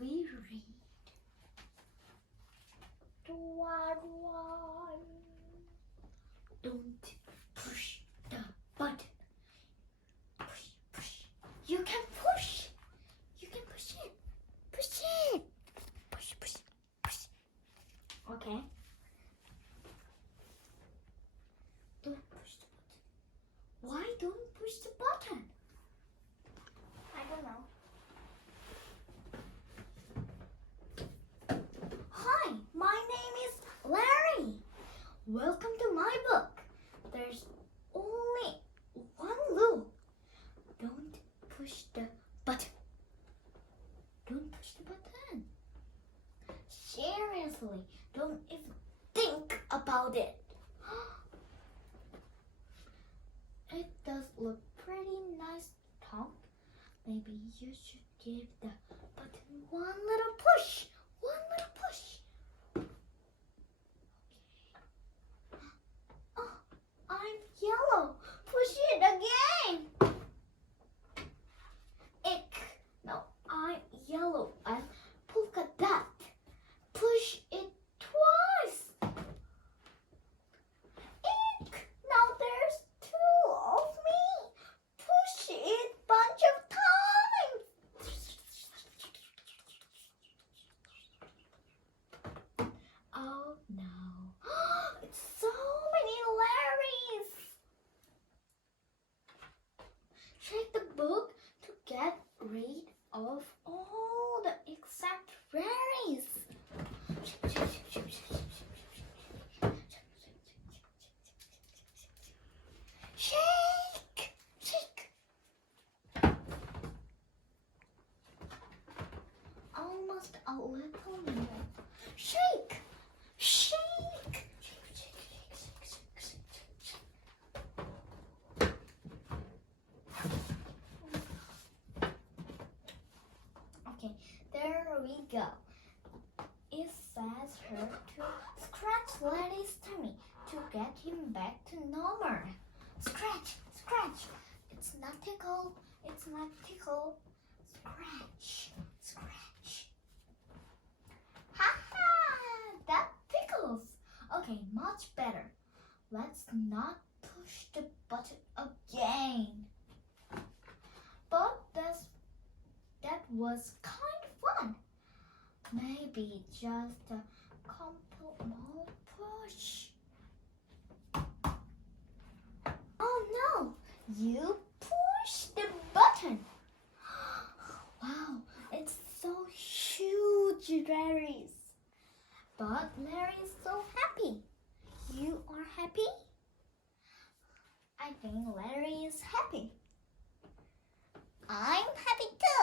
we read? Don't push the button. Push, push. You can push. You can push it. Push it. Push, push, push. Okay. Don't push the button. Why don't push the button? I don't know. Hi, my name is Larry. Welcome to my book. There's only one rule. Don't push the button. Don't push the button. Seriously, don't even think about it. It does look pretty nice, Tom. Maybe you should give the button one little push. One little push. Okay. Oh, I'm yellow. Push it again. Ick. No, I'm yellow. I'm polka dot. Push it twice. Ick. Now there's two of me. Push it bunch of times. Oh no. It's so many Larrys. Check the book to get rid of all the exact Larrys. Shake! Shake! Almost a little more. Shake! Shake! Okay, there we go. It says her to scratch Larry's tummy to get him back to normal. Scratch, scratch. It's not tickle. It's not tickle. Scratch, scratch. Ha ha! That tickles. Okay, much better. Let's not push the button again. But that was kind of fun. Maybe just a couple more push. Oh no! You pushed the button. Wow, it's so huge, Larry's. But Larry is so happy. You are happy? I think Larry is happy. I'm happy too.